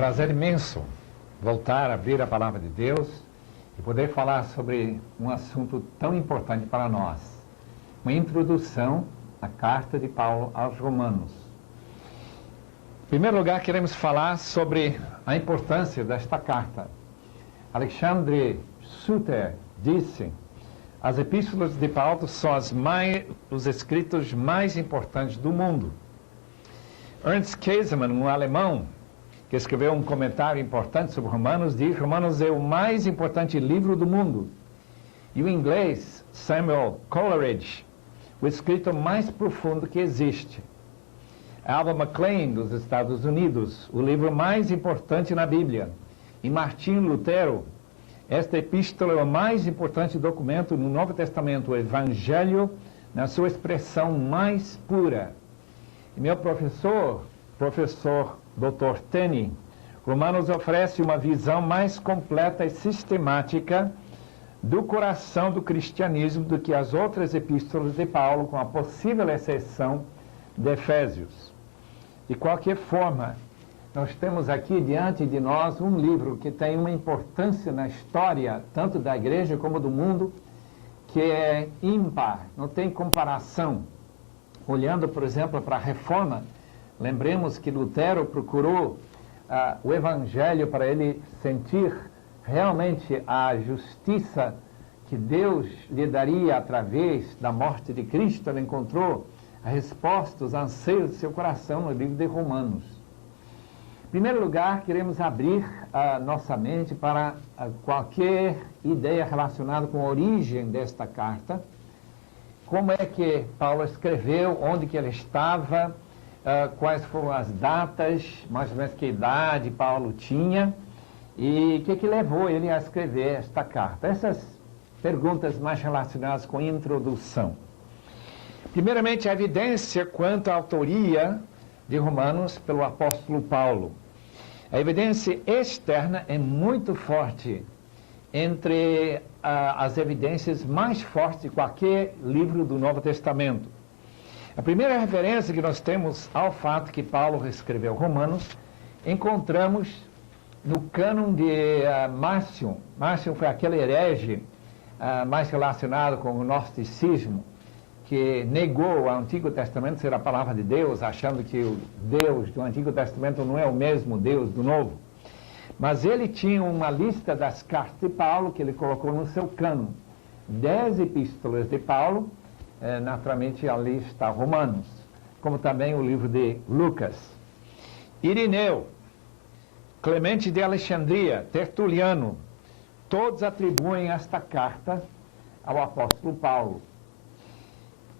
prazer imenso voltar a abrir a Palavra de Deus e poder falar sobre um assunto tão importante para nós. Uma introdução à carta de Paulo aos Romanos. Em primeiro lugar, queremos falar sobre a importância desta carta. Alexandre Suter disse: as epístolas de Paulo são os escritos mais importantes do mundo. Ernst Käsemann, um alemão, que escreveu um comentário importante sobre Romanos, diz: Romanos é o mais importante livro do mundo. E o inglês, Samuel Coleridge, o escritor mais profundo que existe. Alva McLean, dos Estados Unidos, o livro mais importante na Bíblia. E Martim Lutero, esta epístola é o mais importante documento no Novo Testamento, o Evangelho, na sua expressão mais pura. E meu professor Dr. Tenney, Romanos oferece uma visão mais completa e sistemática do coração do cristianismo do que as outras epístolas de Paulo, com a possível exceção de Efésios. De qualquer forma, nós temos aqui diante de nós um livro que tem uma importância na história, tanto da igreja como do mundo, que é ímpar, não tem comparação. Olhando, por exemplo, para a Reforma, lembremos que Lutero procurou o Evangelho para ele sentir realmente a justiça que Deus lhe daria através da morte de Cristo. Ele encontrou a resposta, os anseios do seu coração no livro de Romanos. Em primeiro lugar, queremos abrir a nossa mente para qualquer ideia relacionada com a origem desta carta. Como é que Paulo escreveu, onde que ele estava, quais foram as datas, mais ou menos que idade Paulo tinha e o que levou ele a escrever esta carta. Essas perguntas mais relacionadas com a introdução. Primeiramente, a evidência quanto à autoria de Romanos pelo apóstolo Paulo. A evidência externa é muito forte entre as evidências mais fortes de qualquer livro do Novo Testamento. A primeira referência que nós temos ao fato que Paulo escreveu Romanos, encontramos no cânon de Márcio. Márcio foi aquele herege mais relacionado com o gnosticismo, que negou o Antigo Testamento ser a palavra de Deus, achando que o Deus do Antigo Testamento não é o mesmo Deus do Novo. Mas ele tinha uma lista das cartas de Paulo que ele colocou no seu cânon. 10 epístolas de Paulo, naturalmente ali está Romanos, como também o livro de Lucas. Irineu, Clemente de Alexandria, Tertuliano, todos atribuem esta carta ao apóstolo Paulo.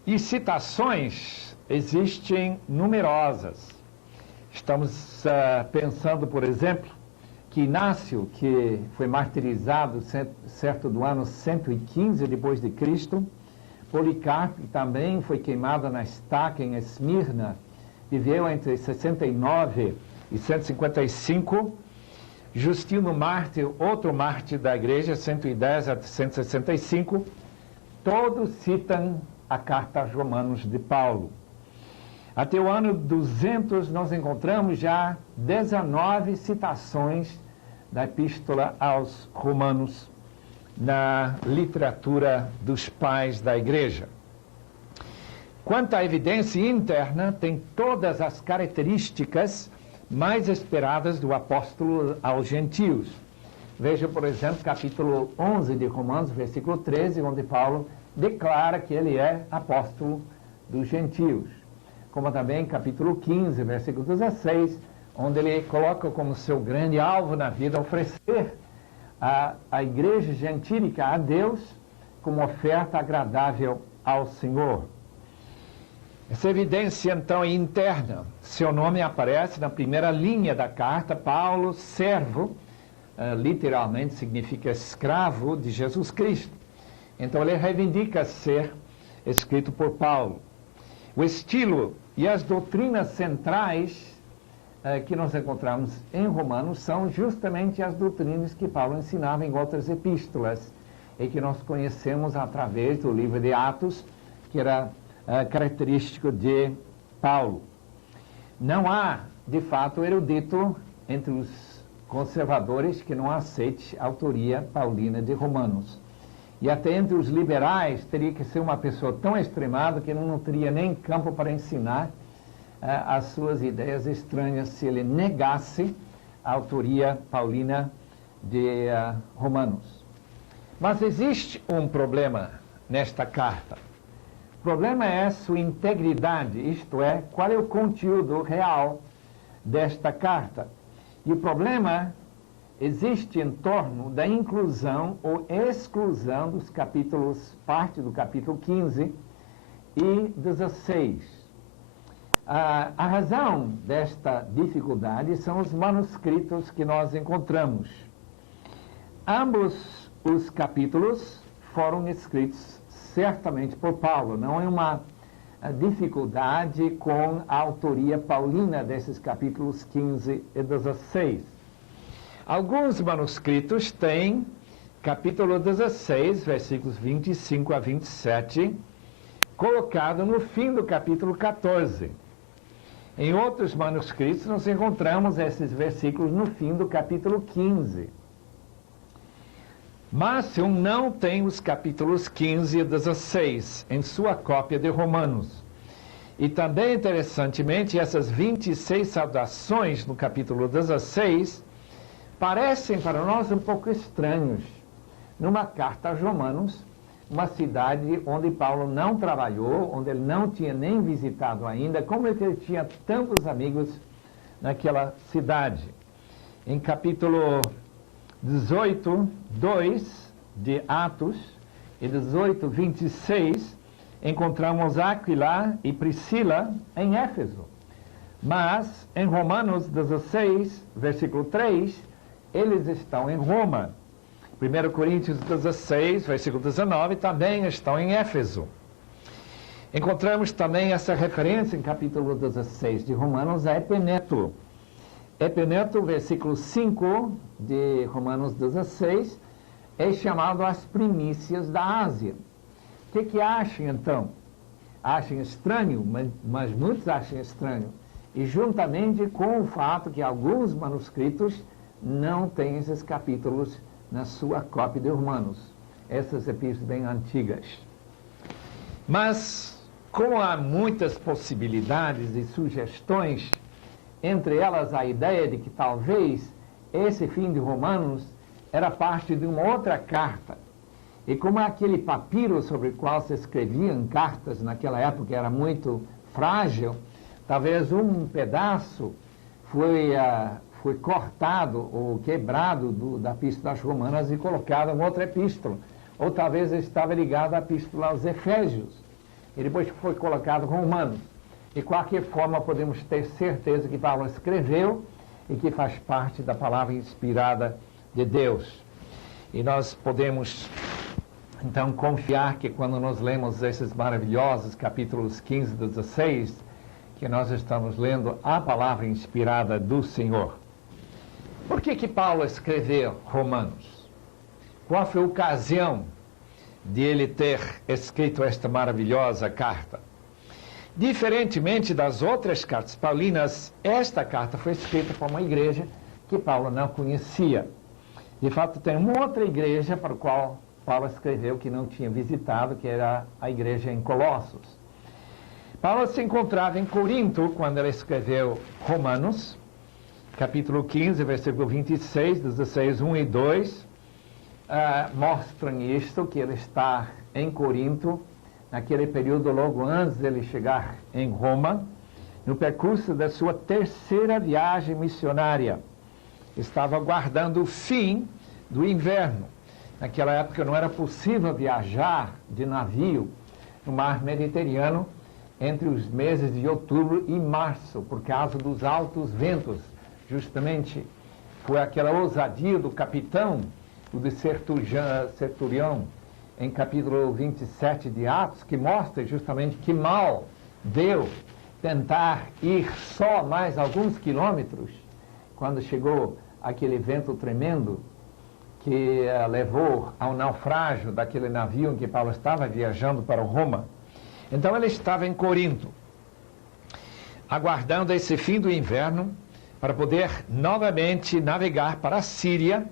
E citações existem numerosas. Estamos pensando, por exemplo, que Inácio, que foi martirizado certo do ano 115 depois de Cristo, Policarpo, que também foi queimado na estaca em Esmirna, viveu entre 69 e 155, Justino Mártir, outro mártir da igreja, 110 a 165, todos citam a carta aos Romanos de Paulo. Até o ano 200, nós encontramos já 19 citações da epístola aos Romanos na literatura dos pais da igreja. Quanto à evidência interna, tem todas as características mais esperadas do apóstolo aos gentios. Veja, por exemplo, capítulo 11 de Romanos, versículo 13, onde Paulo declara que ele é apóstolo dos gentios. Como também capítulo 15, versículo 16, onde ele coloca como seu grande alvo na vida oferecer a igreja gentílica a Deus como oferta agradável ao Senhor. Essa evidência, então, é interna. Seu nome aparece na primeira linha da carta, Paulo, servo, literalmente significa escravo de Jesus Cristo. Então, ele reivindica ser escrito por Paulo. O estilo e as doutrinas centrais que nós encontramos em Romanos são justamente as doutrinas que Paulo ensinava em outras epístolas e que nós conhecemos através do livro de Atos, que era característico de Paulo. Não há, de fato, erudito entre os conservadores que não aceitem a autoria paulina de Romanos. E até entre os liberais teria que ser uma pessoa tão extremada que não teria nem campo para ensinar as suas ideias estranhas se ele negasse a autoria paulina de Romanos. Mas existe um problema nesta carta. O problema é sua integridade, isto é, qual é o conteúdo real desta carta. E o problema existe em torno da inclusão ou exclusão dos capítulos, parte do capítulo 15 e 16. A razão desta dificuldade são os manuscritos que nós encontramos. Ambos os capítulos foram escritos certamente por Paulo, não é uma dificuldade com a autoria paulina desses capítulos 15 e 16. Alguns manuscritos têm capítulo 16, versículos 25 a 27, colocado no fim do capítulo 14. Em outros manuscritos, nós encontramos esses versículos no fim do capítulo 15. Márcio não tem os capítulos 15 e 16 em sua cópia de Romanos. E também, interessantemente, essas 26 saudações no capítulo 16 parecem para nós um pouco estranhos. Numa carta aos Romanos, uma cidade onde Paulo não trabalhou, onde ele não tinha nem visitado ainda, como é que ele tinha tantos amigos naquela cidade? Em capítulo 18, 2 de Atos e 18, 26, encontramos Aquila e Priscila em Éfeso. Mas em Romanos 16, versículo 3, eles estão em Roma. 1 Coríntios 16, versículo 19, também estão em Éfeso. Encontramos também essa referência em capítulo 16 de Romanos a Epeneto. Epeneto, versículo 5 de Romanos 16, é chamado as primícias da Ásia. O que acham, então? Acham estranho, mas muitos acham estranho. E juntamente com o fato que alguns manuscritos não têm esses capítulos na sua cópia de Romanos. Essas epístolas bem antigas. Mas, como há muitas possibilidades e sugestões, entre elas a ideia de que talvez esse fim de Romanos era parte de uma outra carta. E como aquele papiro sobre o qual se escreviam cartas naquela época era muito frágil, talvez um pedaço foi cortado ou quebrado da epístola às Romanas e colocado em outra epístola. Ou talvez estava ligado à epístola aos Efésios. E depois foi colocado Romanos. De qualquer forma, podemos ter certeza que Paulo escreveu e que faz parte da palavra inspirada de Deus. E nós podemos, então, confiar que quando nós lemos esses maravilhosos capítulos 15 e 16, que nós estamos lendo a palavra inspirada do Senhor. Por que Paulo escreveu Romanos? Qual foi a ocasião de ele ter escrito esta maravilhosa carta? Diferentemente das outras cartas paulinas, esta carta foi escrita por uma igreja que Paulo não conhecia. De fato, tem uma outra igreja para a qual Paulo escreveu que não tinha visitado, que era a igreja em Colossos. Paulo se encontrava em Corinto quando ele escreveu Romanos, capítulo 15, versículo 26, 16, 1 e 2, mostram isto, que ele está em Corinto, naquele período logo antes de ele chegar em Roma, no percurso da sua terceira viagem missionária. Estava aguardando o fim do inverno. Naquela época não era possível viajar de navio no mar Mediterrâneo entre os meses de outubro e março, por causa dos altos ventos. Justamente foi aquela ousadia do capitão, o de Centurião, em capítulo 27 de Atos, que mostra justamente que mal deu tentar ir só mais alguns quilômetros, quando chegou aquele vento tremendo que levou ao naufrágio daquele navio em que Paulo estava viajando para Roma. Então ele estava em Corinto, aguardando esse fim do inverno, para poder novamente navegar para a Síria,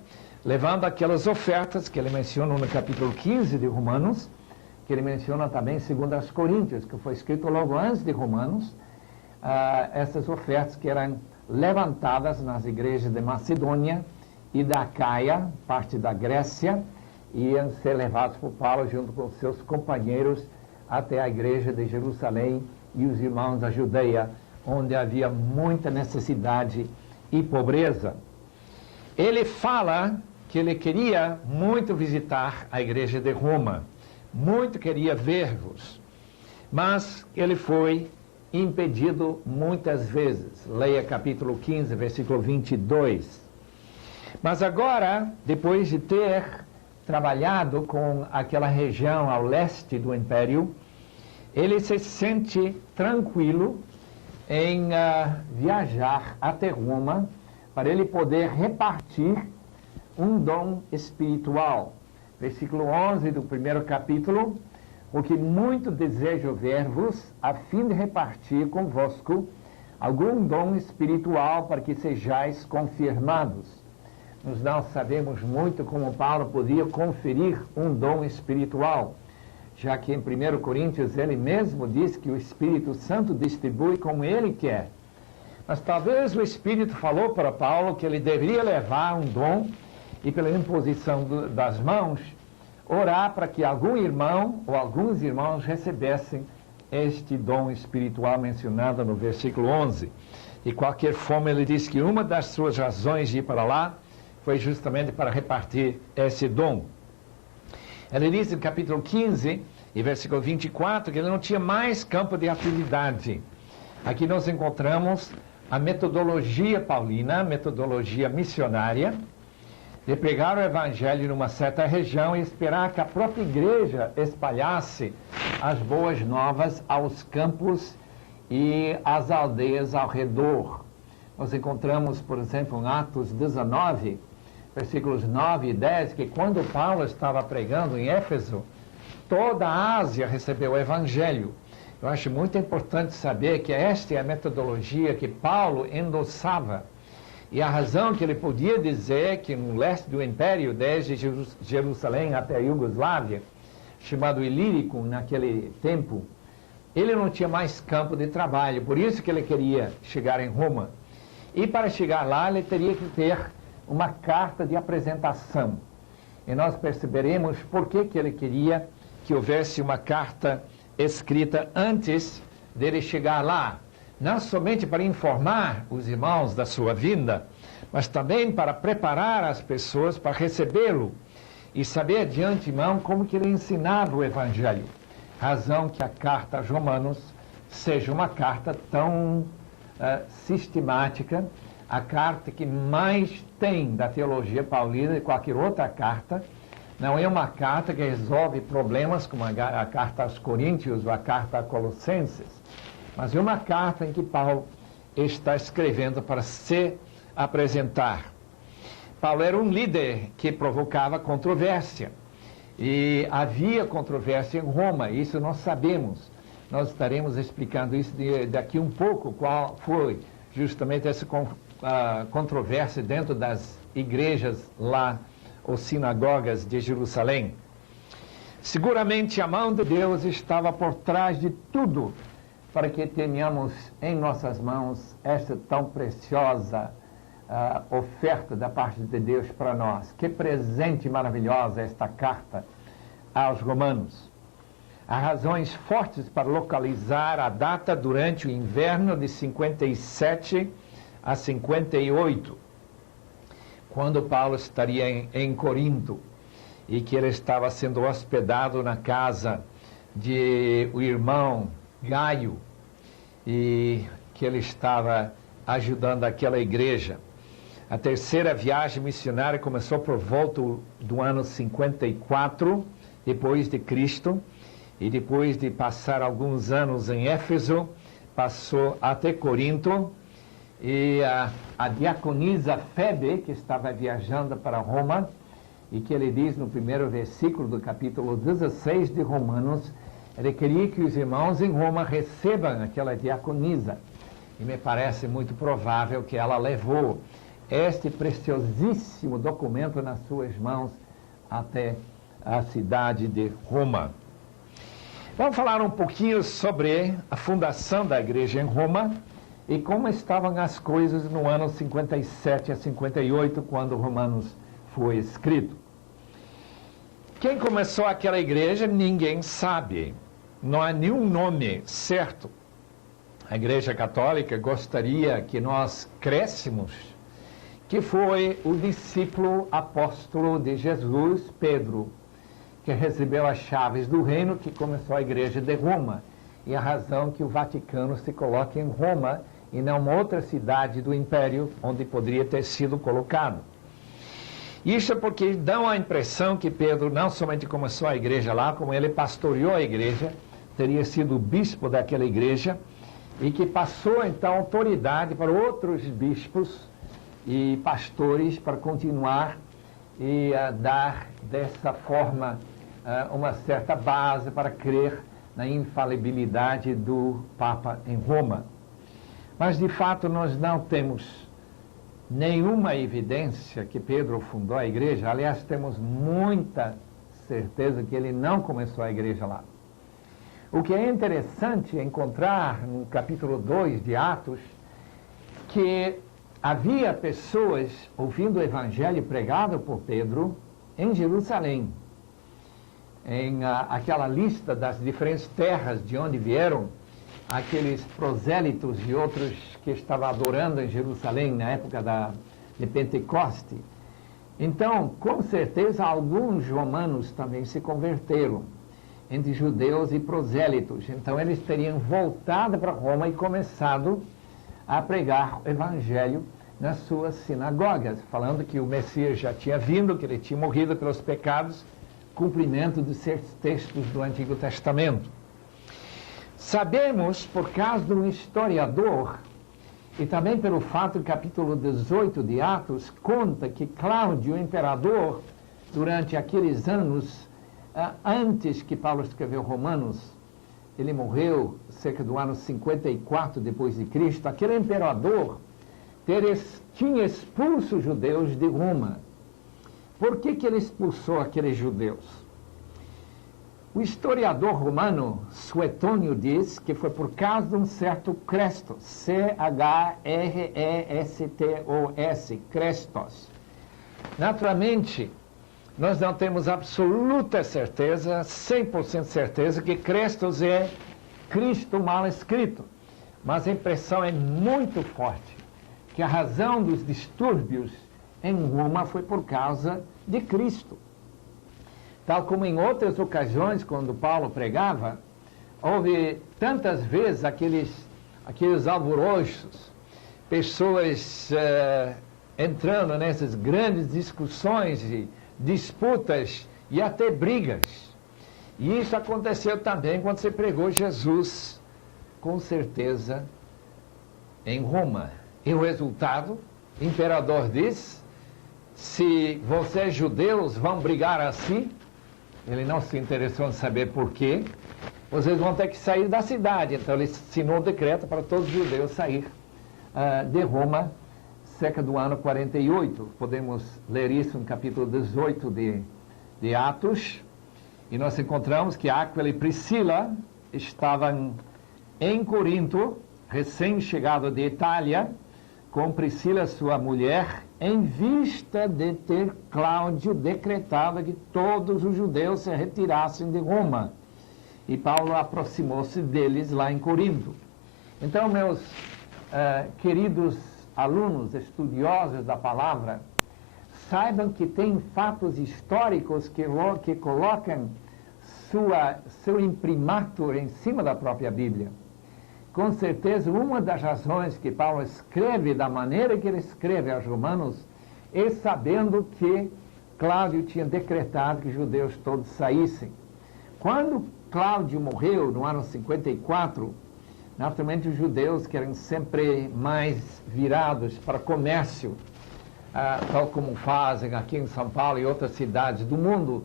levando aquelas ofertas que ele menciona no capítulo 15 de Romanos, que ele menciona também em 2 Coríntios, que foi escrito logo antes de Romanos, essas ofertas que eram levantadas nas igrejas de Macedônia e da Acaia, parte da Grécia, iam ser levados por Paulo junto com seus companheiros até a igreja de Jerusalém e os irmãos da Judeia, onde havia muita necessidade e pobreza. Ele fala que ele queria muito visitar a igreja de Roma, muito queria ver-vos, mas ele foi impedido muitas vezes. Leia capítulo 15, versículo 22. Mas agora, depois de ter trabalhado com aquela região ao leste do Império, ele se sente tranquilo em viajar até Roma para ele poder repartir um dom espiritual. Versículo 11 do primeiro capítulo: porque muito desejo ver-vos, a fim de repartir convosco algum dom espiritual, para que sejais confirmados. Nós não sabemos muito como Paulo podia conferir um dom espiritual, já que em 1 Coríntios ele mesmo diz que o Espírito Santo distribui como ele quer. Mas talvez o Espírito falou para Paulo que ele deveria levar um dom e, pela imposição das mãos, orar para que algum irmão ou alguns irmãos recebessem este dom espiritual mencionado no versículo 11. De qualquer forma, ele diz que uma das suas razões de ir para lá foi justamente para repartir esse dom. Ele diz no capítulo 15 e versículo 24 que ele não tinha mais campo de atividade. Aqui nós encontramos a metodologia paulina, a metodologia missionária, de pregar o evangelho numa certa região e esperar que a própria igreja espalhasse as boas novas aos campos e às aldeias ao redor. Nós encontramos, por exemplo, em Atos 19, versículos 9 e 10, que quando Paulo estava pregando em Éfeso, toda a Ásia recebeu o evangelho. Eu acho muito importante saber que esta é a metodologia que Paulo endossava. E a razão que ele podia dizer que no leste do Império, desde Jerusalém até a Iugoslávia, chamado Ilírico naquele tempo, ele não tinha mais campo de trabalho, por isso que ele queria chegar em Roma. E para chegar lá, ele teria que ter uma carta de apresentação. E nós perceberemos por que ele queria que houvesse uma carta escrita antes dele chegar lá. Não somente para informar os irmãos da sua vinda, mas também para preparar as pessoas para recebê-lo e saber de antemão como que ele ensinava o Evangelho. Razão que a carta aos Romanos seja uma carta tão sistemática, a carta que mais tem da teologia paulina de qualquer outra carta. Não é uma carta que resolve problemas como a carta aos Coríntios ou a carta a Colossenses, mas é uma carta em que Paulo está escrevendo para se apresentar. Paulo era um líder que provocava controvérsia. E havia controvérsia em Roma, isso nós sabemos. Nós estaremos explicando isso daqui um pouco, qual foi justamente essa controvérsia dentro das igrejas lá, ou sinagogas de Jerusalém. Seguramente a mão de Deus estava por trás de tudo, para que tenhamos em nossas mãos esta tão preciosa oferta da parte de Deus para nós. Que presente maravilhosa esta carta aos Romanos. Há razões fortes para localizar a data durante o inverno de 57 a 58, quando Paulo estaria em Corinto, e que ele estava sendo hospedado na casa de o irmão Gaio, e que ele estava ajudando aquela igreja. A terceira viagem missionária começou por volta do ano 54 depois de Cristo, e depois de passar alguns anos em Éfeso, passou até Corinto, e a diaconisa Febe, que estava viajando para Roma, e que ele diz no primeiro versículo do capítulo 16 de Romanos, ele queria que os irmãos em Roma recebam aquela diaconisa. e me parece muito provável que ela levou este preciosíssimo documento nas suas mãos até a cidade de Roma. Vamos falar um pouquinho sobre a fundação da igreja em Roma e como estavam as coisas no ano 57 a 58, quando Romanos foi escrito. Quem começou aquela igreja, ninguém sabe. Não há nenhum nome certo. A Igreja Católica gostaria que nós crescêssemos, que foi o discípulo apóstolo de Jesus, Pedro, que recebeu as chaves do reino, que começou a igreja de Roma. E a razão que o Vaticano se coloca em Roma e não uma outra cidade do Império onde poderia ter sido colocado. Isso é porque dão a impressão que Pedro não somente começou a igreja lá, como ele pastoreou a igreja, teria sido o bispo daquela igreja, e que passou então autoridade para outros bispos e pastores para continuar e dar dessa forma uma certa base para crer na infalibilidade do Papa em Roma. Mas de fato nós não temos nenhuma evidência que Pedro fundou a igreja. Aliás, temos muita certeza que ele não começou a igreja lá. O que é interessante encontrar no capítulo 2 de Atos, que havia pessoas ouvindo o evangelho pregado por Pedro em Jerusalém. Em aquela lista das diferentes terras de onde vieram aqueles prosélitos e outros que estavam adorando em Jerusalém na época de Pentecoste. Então, com certeza, alguns romanos também se converteram, entre judeus e prosélitos. Então, eles teriam voltado para Roma e começado a pregar o evangelho nas suas sinagogas, falando que o Messias já tinha vindo, que ele tinha morrido pelos pecados, cumprimento de certos textos do Antigo Testamento. Sabemos, por causa de um historiador, e também pelo fato que o capítulo 18 de Atos conta que Cláudio, o imperador, durante aqueles anos, antes que Paulo escreveu Romanos, ele morreu cerca do ano 54 depois de Cristo, aquele imperador tinha expulso os judeus de Roma. Por que ele expulsou aqueles judeus? O historiador romano Suetônio diz que foi por causa de um certo Crestos, C-H-R-E-S-T-O-S, Crestos. Naturalmente, nós não temos absoluta certeza, 100% certeza, que Crestos é Cristo mal escrito. Mas a impressão é muito forte, que a razão dos distúrbios em Roma foi por causa de Cristo. Tal como em outras ocasiões, quando Paulo pregava, houve tantas vezes aqueles alvoroços, pessoas entrando nessas grandes discussões e disputas e até brigas. E isso aconteceu também quando se pregou Jesus, com certeza, em Roma. E o resultado, o imperador diz, se vocês judeus vão brigar assim, ele não se interessou em saber por quê, vocês vão ter que sair da cidade. Então ele assinou um decreto para todos os judeus sair de Roma, cerca do ano 48. Podemos ler isso no capítulo 18 de Atos. E nós encontramos que Áquila e Priscila estavam em Corinto, recém-chegado de Itália, com Priscila, sua mulher, em vista de ter Cláudio decretado que todos os judeus se retirassem de Roma. E Paulo aproximou-se deles lá em Corinto. Então, meus queridos alunos, estudiosos da palavra, saibam que tem fatos históricos que colocam seu imprimatur em cima da própria Bíblia. Com certeza, uma das razões que Paulo escreve da maneira que ele escreve aos Romanos é sabendo que Cláudio tinha decretado que os judeus todos saíssem. Quando Cláudio morreu, no ano 54, naturalmente os judeus, que eram sempre mais virados para comércio, tal como fazem aqui em São Paulo e outras cidades do mundo,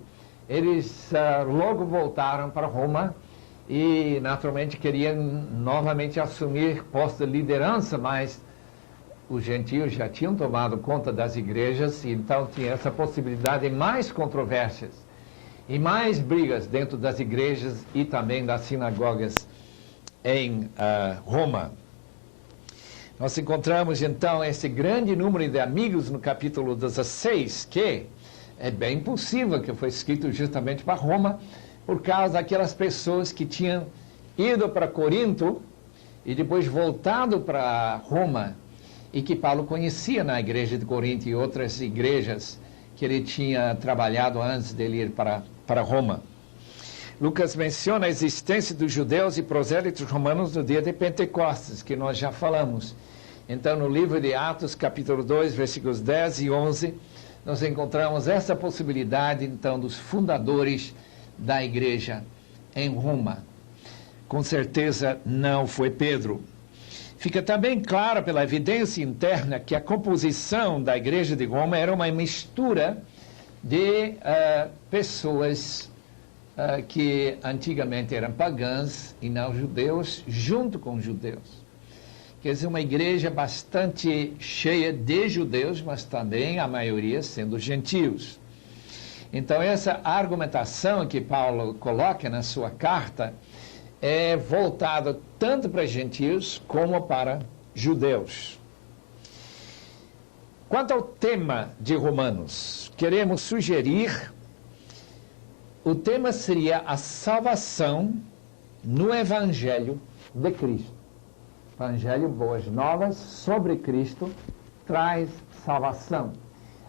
eles logo voltaram para Roma e naturalmente queria novamente assumir posto de liderança, mas os gentios já tinham tomado conta das igrejas, e então tinha essa possibilidade de mais controvérsias e mais brigas dentro das igrejas e também das sinagogas em Roma. Nós encontramos então esse grande número de amigos no capítulo 16, que é bem possível que foi escrito justamente para Roma, por causa daquelas pessoas que tinham ido para Corinto e depois voltado para Roma, e que Paulo conhecia na igreja de Corinto e outras igrejas que ele tinha trabalhado antes dele ir para Roma. Lucas menciona a existência dos judeus e prosélitos romanos no dia de Pentecostes, que nós já falamos. Então, no livro de Atos, capítulo 2, versículos 10 e 11, nós encontramos essa possibilidade, então, dos fundadores da igreja em Roma. Com certeza não foi Pedro. Fica também claro pela evidência interna que a composição da igreja de Roma era uma mistura de pessoas que antigamente eram pagãs e não judeus, junto com os judeus. Quer dizer, uma igreja bastante cheia de judeus, mas também a maioria sendo gentios. Então, essa argumentação que Paulo coloca na sua carta é voltada tanto para gentios como para judeus. Quanto ao tema de Romanos, queremos sugerir, o tema seria a salvação no Evangelho de Cristo. Evangelho, boas novas sobre Cristo, traz salvação.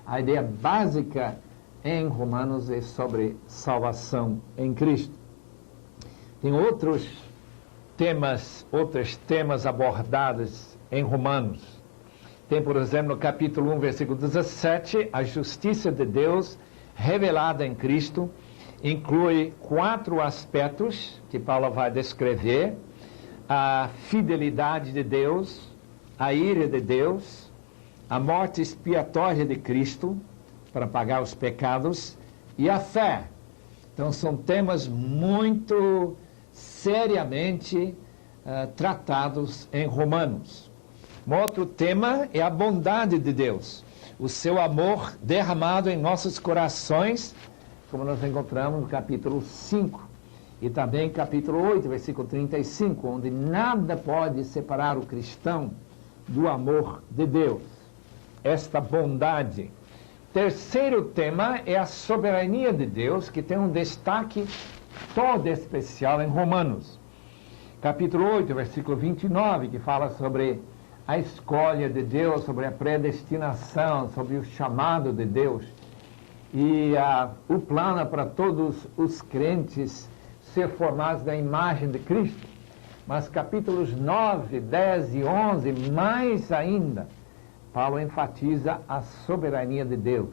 A ideia básica em Romanos é sobre salvação em Cristo. Tem outros temas abordados em Romanos. Tem, por exemplo, no capítulo 1, versículo 17, a justiça de Deus revelada em Cristo, inclui 4 aspectos que Paulo vai descrever: a fidelidade de Deus, a ira de Deus, a morte expiatória de Cristo para pagar os pecados e a fé. Então, são temas muito seriamente tratados em Romanos. Um outro tema é a bondade de Deus, o seu amor derramado em nossos corações, como nós encontramos no capítulo 5, e também capítulo 8, versículo 35, onde nada pode separar o cristão do amor de Deus, esta bondade. Terceiro tema é a soberania de Deus, que tem um destaque todo especial em Romanos. Capítulo 8, versículo 29, que fala sobre a escolha de Deus, sobre a predestinação, sobre o chamado de Deus. E o plano para todos os crentes ser formados na imagem de Cristo. Mas capítulos 9, 10 e 11, mais ainda, Paulo enfatiza a soberania de Deus.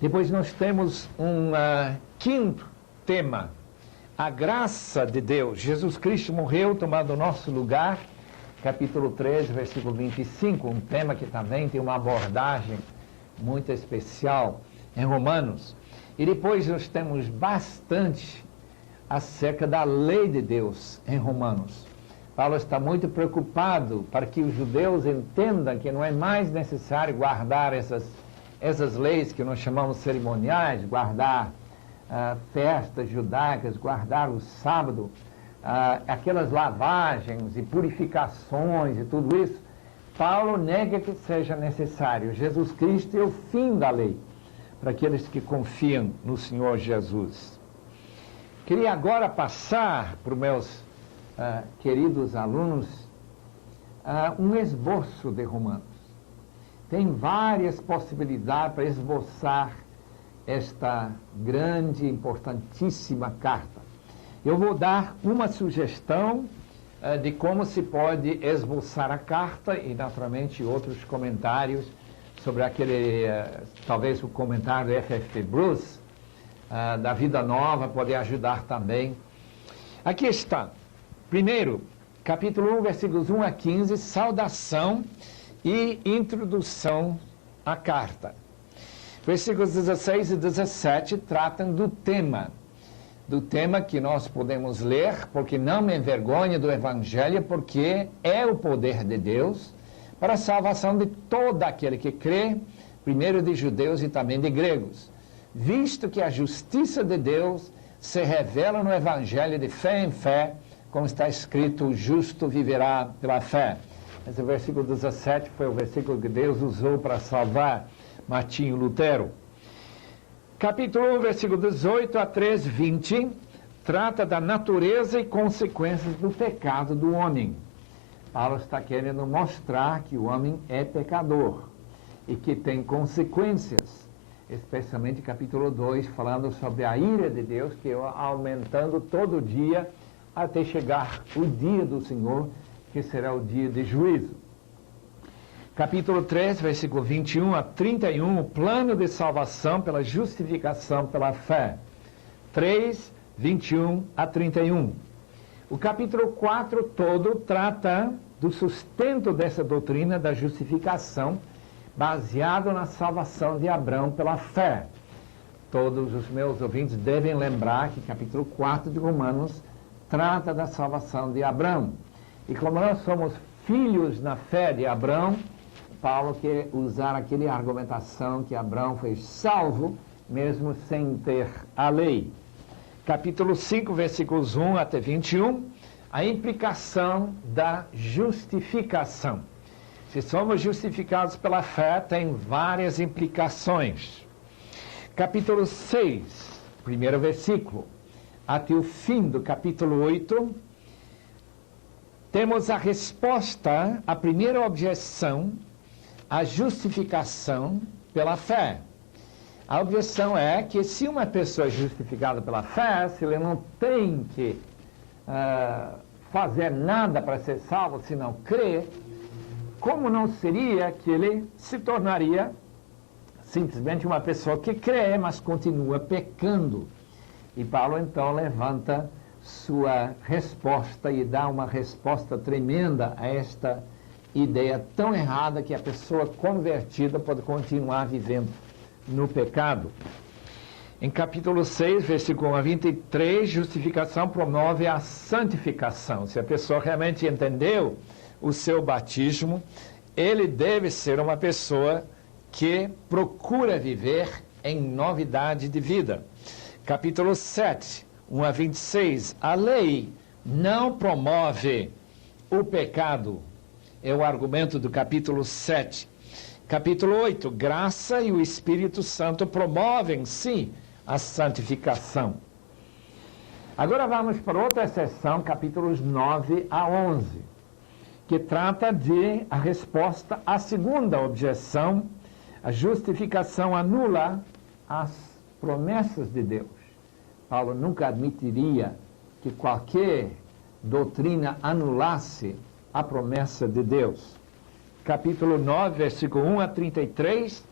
Depois nós temos um quinto tema, a graça de Deus. Jesus Cristo morreu tomando o nosso lugar, capítulo 13, versículo 25, um tema que também tem uma abordagem muito especial em Romanos. E depois nós temos bastante acerca da lei de Deus em Romanos. Paulo está muito preocupado para que os judeus entendam que não é mais necessário guardar essas leis que nós chamamos cerimoniais, guardar festas judaicas, guardar o sábado, aquelas lavagens e purificações e tudo isso. Paulo nega que seja necessário. Jesus Cristo é o fim da lei para aqueles que confiam no Senhor Jesus. Queria agora passar para os meus queridos alunos um esboço de Romanos. Tem várias possibilidades para esboçar esta grande, importantíssima carta. Eu vou dar uma sugestão de como se pode esboçar a carta e, naturalmente, outros comentários sobre aquele, talvez o comentário do F.F. Bruce, da Vida Nova, pode ajudar também. Aqui está. Primeiro, capítulo 1, versículos 1 a 15, saudação e introdução à carta. Versículos 16 e 17 tratam do tema do tema que nós podemos ler, porque não me envergonho do Evangelho, porque é o poder de Deus para a salvação de todo aquele que crê, primeiro de judeus e também de gregos, visto que a justiça de Deus se revela no Evangelho de fé em fé, como está escrito, o justo viverá pela fé. Esse versículo 17 foi o versículo que Deus usou para salvar Martinho Lutero. Capítulo 1, versículo 18 a 3, 20, trata da natureza e consequências do pecado do homem. Paulo está querendo mostrar que o homem é pecador e que tem consequências, especialmente capítulo 2, falando sobre a ira de Deus, que é aumentando todo dia até chegar o dia do Senhor, que será o dia de juízo. Capítulo 3, versículo 21 a 31, o plano de salvação pela justificação pela fé. 3, 21 a 31. O capítulo 4 todo trata do sustento dessa doutrina da justificação, baseado na salvação de Abraão pela fé. Todos os meus ouvintes devem lembrar que capítulo 4 de Romanos trata da salvação de Abraão. E como nós somos filhos na fé de Abraão, Paulo quer usar aquela argumentação que Abraão foi salvo, mesmo sem ter a lei. Capítulo 5, versículos 1 até 21, a implicação da justificação. Se somos justificados pela fé, tem várias implicações. Capítulo 6, primeiro versículo, até o fim do capítulo 8, temos a resposta à primeira objeção, a justificação pela fé. A objeção é que se uma pessoa é justificada pela fé, se ele não tem que fazer nada para ser salvo, se não crer, como não seria que ele se tornaria simplesmente uma pessoa que crê, mas continua pecando? E Paulo então levanta sua resposta e dá uma resposta tremenda a esta ideia tão errada que a pessoa convertida pode continuar vivendo no pecado. Em capítulo 6, versículo 1 a 23, justificação promove a santificação. Se a pessoa realmente entendeu o seu batismo, ele deve ser uma pessoa que procura viver em novidade de vida. Capítulo 7, 1 a 26, a lei não promove o pecado. É o argumento do capítulo 7. Capítulo 8, graça e o Espírito Santo promovem, sim, a santificação. Agora vamos para outra seção, capítulos 9 a 11, que trata de a resposta à segunda objeção, a justificação anula as promessas de Deus. Paulo nunca admitiria que qualquer doutrina anulasse a promessa de Deus. Capítulo 9, versículo 1 a 33,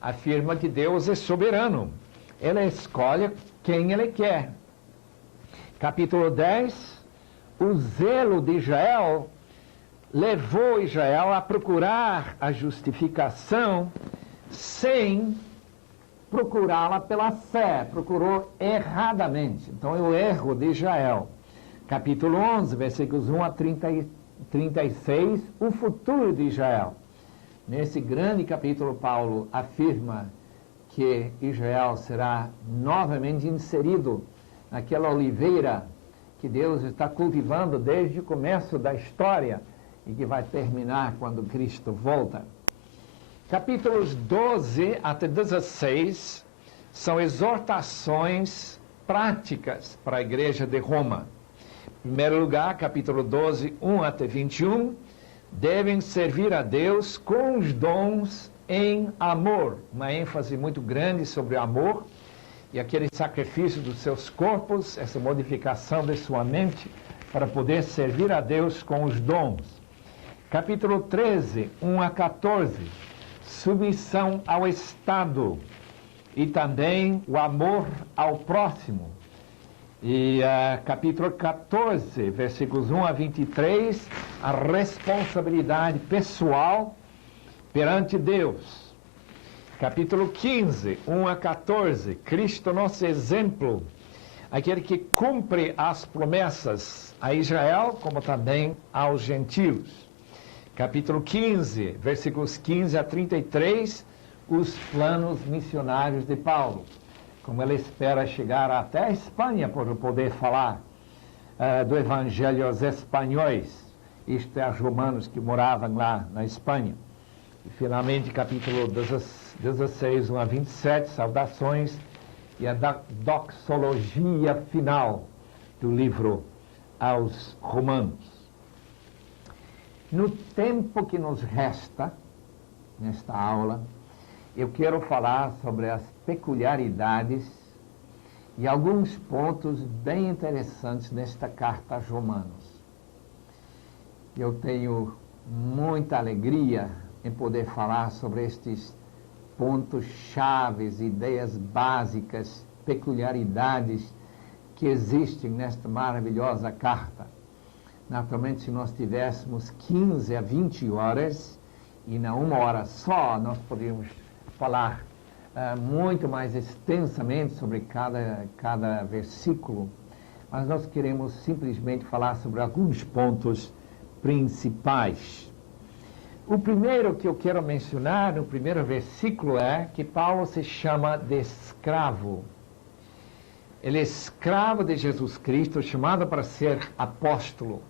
afirma que Deus é soberano. Ele escolhe quem Ele quer. Capítulo 10, o zelo de Israel levou Israel a procurar a justificação sem procurá-la pela fé, procurou erradamente. Então é o erro de Israel. Capítulo 11, versículos 1 a 36, o futuro de Israel. Nesse grande capítulo, Paulo afirma que Israel será novamente inserido naquela oliveira que Deus está cultivando desde o começo da história e que vai terminar quando Cristo volta. Capítulos 12 até 16 são exortações práticas para a igreja de Roma. Em primeiro lugar, capítulo 12, 1 até 21, devem servir a Deus com os dons em amor. Uma ênfase muito grande sobre o amor e aquele sacrifício dos seus corpos, essa modificação de sua mente para poder servir a Deus com os dons. Capítulo 13, 1 a 14, submissão ao Estado e também o amor ao próximo. E capítulo 14, versículos 1 a 23, a responsabilidade pessoal perante Deus. Capítulo 15, 1 a 14, Cristo, nosso exemplo, aquele que cumpre as promessas a Israel, como também aos gentios. Capítulo 15, versículos 15 a 33, os planos missionários de Paulo. Como ele espera chegar até a Espanha para poder falar do evangelho aos espanhóis, isto é, aos romanos que moravam lá na Espanha. E finalmente, capítulo 16, 1 a 27, saudações e a doxologia final do livro aos romanos. No tempo que nos resta, nesta aula, eu quero falar sobre as peculiaridades e alguns pontos bem interessantes nesta carta aos Romanos. Eu tenho muita alegria em poder falar sobre estes pontos chaves, ideias básicas, peculiaridades que existem nesta maravilhosa carta. Naturalmente, se nós tivéssemos 15 a 20 horas, e não uma hora só, nós poderíamos falar muito mais extensamente sobre cada versículo, mas nós queremos simplesmente falar sobre alguns pontos principais. O primeiro que eu quero mencionar, no primeiro versículo, é que Paulo se chama de escravo. Ele é escravo de Jesus Cristo, chamado para ser apóstolo.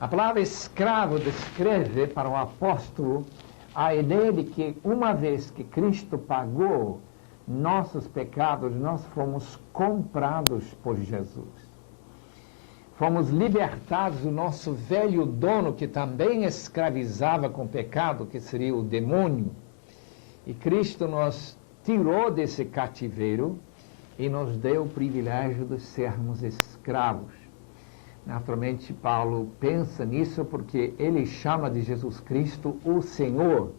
A palavra escravo descreve para o apóstolo a ideia de que uma vez que Cristo pagou nossos pecados, nós fomos comprados por Jesus. Fomos libertados do nosso velho dono, que também escravizava com o pecado, que seria o demônio. E Cristo nos tirou desse cativeiro e nos deu o privilégio de sermos escravos. Naturalmente, Paulo pensa nisso porque ele chama de Jesus Cristo o Senhor.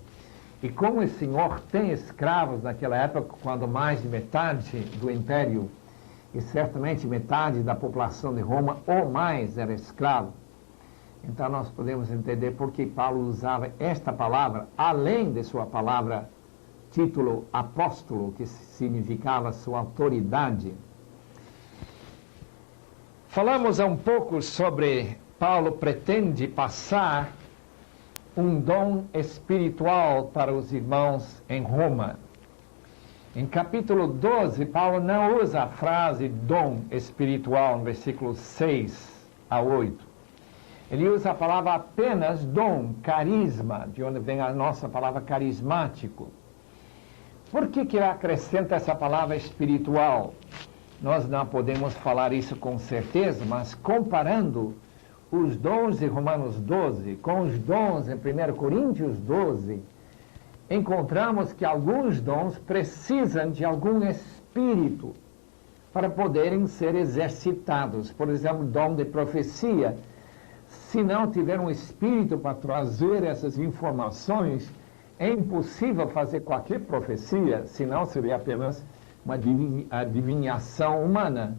E como o Senhor tem escravos naquela época, quando mais de metade do império, e certamente metade da população de Roma ou mais era escravo, então nós podemos entender por que Paulo usava esta palavra, além de sua palavra título apóstolo, que significava sua autoridade. Falamos um pouco sobre Paulo pretende passar um dom espiritual para os irmãos em Roma. Em capítulo 12, Paulo não usa a frase dom espiritual, no versículos 6 a 8. Ele usa a palavra apenas dom, carisma, de onde vem a nossa palavra carismático. Por que ele acrescenta essa palavra espiritual? Nós não podemos falar isso com certeza, mas comparando os dons de Romanos 12 com os dons em 1 Coríntios 12, encontramos que alguns dons precisam de algum espírito para poderem ser exercitados. Por exemplo, o dom de profecia. Se não tiver um espírito para trazer essas informações, é impossível fazer qualquer profecia, senão seria apenas uma adivinhação humana.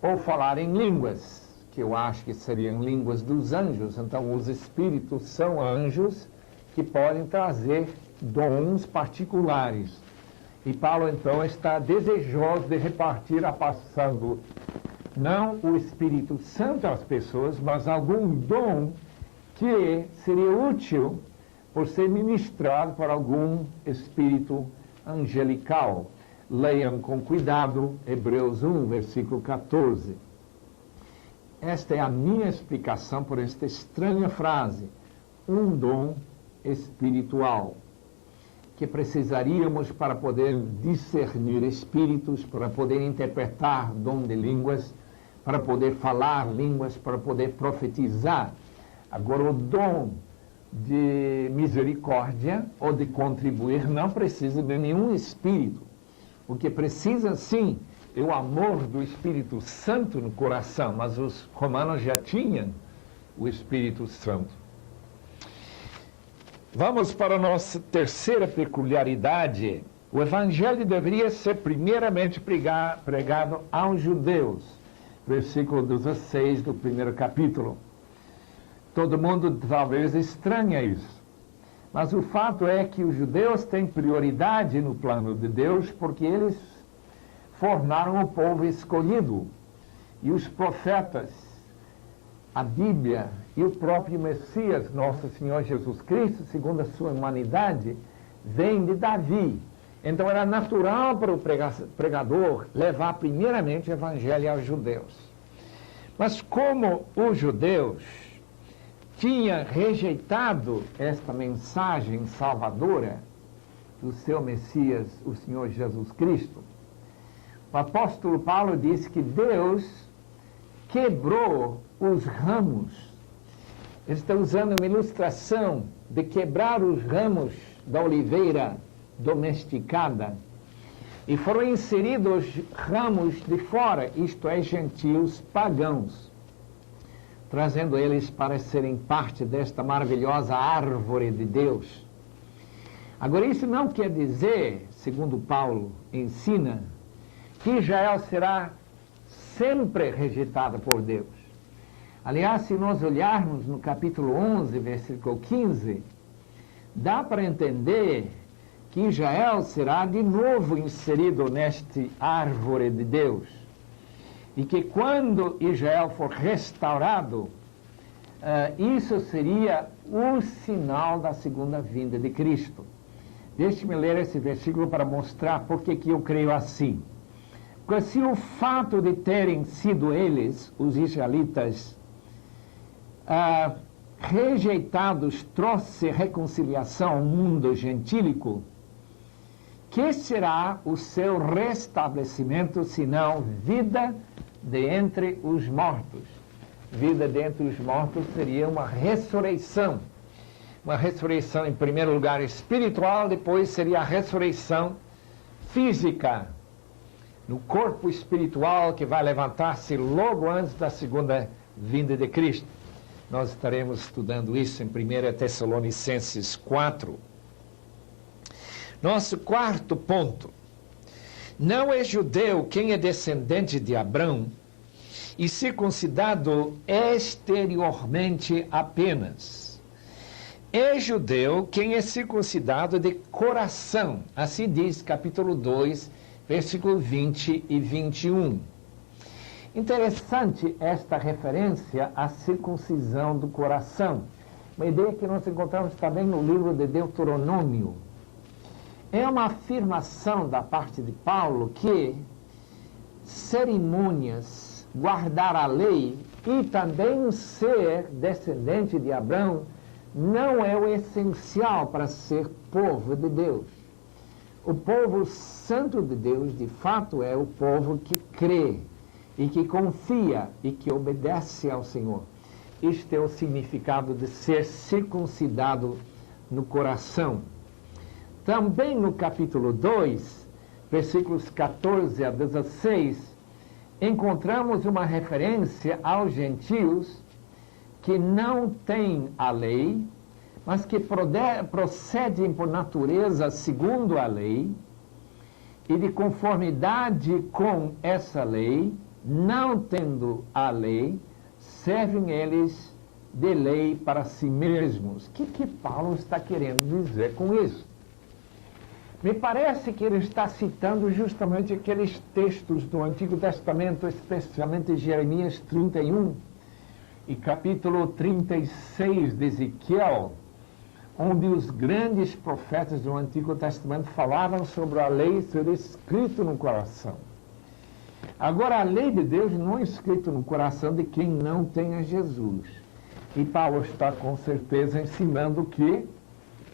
Ou falar em línguas, que eu acho que seriam línguas dos anjos. Então, os espíritos são anjos que podem trazer dons particulares. E Paulo, então, está desejoso de repartir, passando não o Espírito Santo às pessoas, mas algum dom que seria útil por ser ministrado por algum espírito angelical. Leiam com cuidado Hebreus 1, versículo 14. Esta é a minha explicação por esta estranha frase, um dom espiritual, que precisaríamos para poder discernir espíritos, para poder interpretar dom de línguas, para poder falar línguas, para poder profetizar. Agora, o dom de misericórdia ou de contribuir não precisa de nenhum espírito. O que precisa, sim, é o amor do Espírito Santo no coração, mas os romanos já tinham o Espírito Santo. Vamos para a nossa terceira peculiaridade. O Evangelho deveria ser primeiramente pregado aos judeus. Versículo 16 do primeiro capítulo. Todo mundo talvez estranha isso. Mas o fato é que os judeus têm prioridade no plano de Deus, porque eles formaram o povo escolhido. E os profetas, a Bíblia e o próprio Messias, nosso Senhor Jesus Cristo, segundo a sua humanidade, vem de Davi. Então era natural para o pregador levar primeiramente o evangelho aos judeus. Mas como os judeus tinham rejeitado esta mensagem salvadora do seu Messias, o Senhor Jesus Cristo, o apóstolo Paulo disse que Deus quebrou os ramos. Ele está usando uma ilustração de quebrar os ramos da oliveira domesticada, e foram inseridos ramos de fora, isto é, gentios pagãos, trazendo eles para serem parte desta maravilhosa árvore de Deus. Agora, isso não quer dizer, segundo Paulo ensina, que Israel será sempre rejeitada por Deus. Aliás, se nós olharmos no capítulo 11, versículo 15, dá para entender que Israel será de novo inserido neste árvore de Deus. E que quando Israel for restaurado, isso seria o sinal da segunda vinda de Cristo. Deixe-me ler esse versículo para mostrar por que eu creio assim. Porque se o fato de terem sido eles, os israelitas, rejeitados, trouxe reconciliação ao mundo gentílico, que será o seu restabelecimento, senão vida de entre os mortos? Vida de entre os mortos seria uma ressurreição. Uma ressurreição, em primeiro lugar, espiritual, depois seria a ressurreição física, no corpo espiritual que vai levantar-se logo antes da segunda vinda de Cristo. Nós estaremos estudando isso em 1 Tessalonicenses 4. Nosso quarto ponto. Não é judeu quem é descendente de Abrão e circuncidado exteriormente apenas. É judeu quem é circuncidado de coração. Assim diz capítulo 2, versículo 20 e 21. Interessante esta referência à circuncisão do coração. Uma ideia que nós encontramos também no livro de Deuteronômio. É uma afirmação da parte de Paulo que cerimônias, guardar a lei e também ser descendente de Abraão não é o essencial para ser povo de Deus. O povo santo de Deus, de fato, é o povo que crê e que confia e que obedece ao Senhor. Este é o significado de ser circuncidado no coração. Também no capítulo 2, versículos 14 a 16, encontramos uma referência aos gentios que não têm a lei, mas que procedem por natureza segundo a lei, e de conformidade com essa lei, não tendo a lei, servem eles de lei para si mesmos. O que Paulo está querendo dizer com isso? Me parece que ele está citando justamente aqueles textos do Antigo Testamento, especialmente Jeremias 31 e capítulo 36 de Ezequiel, onde os grandes profetas do Antigo Testamento falavam sobre a lei ser escrito no coração. Agora, a lei de Deus não é escrita no coração de quem não tem a Jesus. E Paulo está com certeza ensinando que,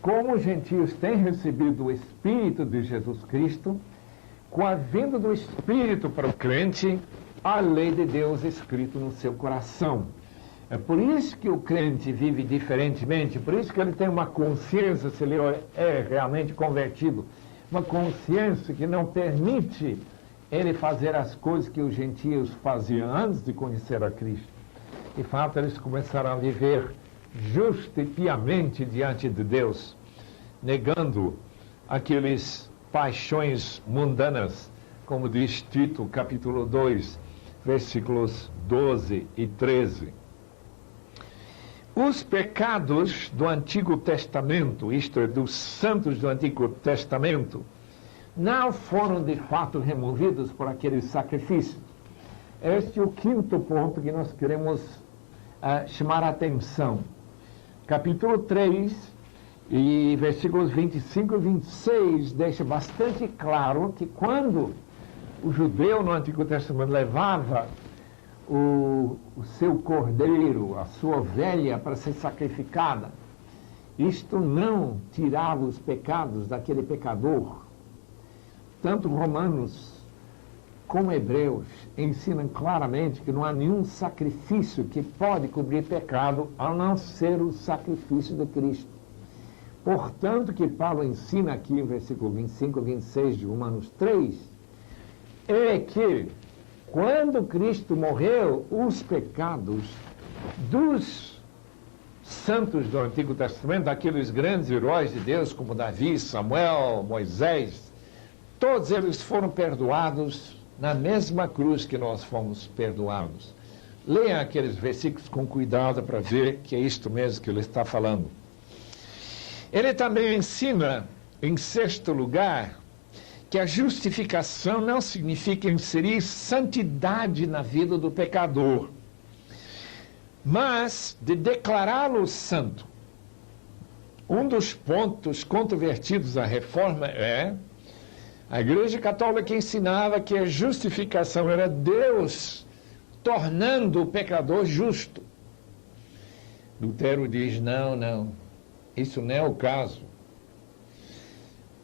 como os gentios têm recebido o Espírito de Jesus Cristo, com a vinda do Espírito para o crente, a lei de Deus é escrita no seu coração. É por isso que o crente vive diferentemente, por isso que ele tem uma consciência, se ele é realmente convertido, uma consciência que não permite ele fazer as coisas que os gentios faziam antes de conhecer a Cristo. De fato, eles começaram a viver justo e piamente diante de Deus, negando aqueles paixões mundanas, como diz Tito, capítulo 2, versículos 12 e 13. Os pecados do Antigo Testamento, isto é, dos santos do Antigo Testamento, não foram de fato removidos por aqueles sacrifícios. Este é o quinto ponto que nós queremos chamar a atenção. Capítulo 3, e versículos 25 e 26, deixa bastante claro que quando o judeu no Antigo Testamento levava o seu cordeiro, a sua ovelha para ser sacrificada, isto não tirava os pecados daquele pecador. Tanto Romanos como Hebreus ensinam claramente que não há nenhum sacrifício que pode cobrir pecado a não ser o sacrifício de Cristo. Portanto, que Paulo ensina aqui em versículo 25 e 26 de Romanos 3, é que quando Cristo morreu, os pecados dos santos do Antigo Testamento, aqueles grandes heróis de Deus como Davi, Samuel, Moisés, todos eles foram perdoados na mesma cruz que nós fomos perdoados. Leiam aqueles versículos com cuidado para ver que é isto mesmo que ele está falando. Ele também ensina, em sexto lugar, que a justificação não significa inserir santidade na vida do pecador, mas de declará-lo santo. Um dos pontos controvertidos da reforma é a Igreja Católica ensinava que a justificação era Deus tornando o pecador justo. Lutero diz, não, isso não é o caso.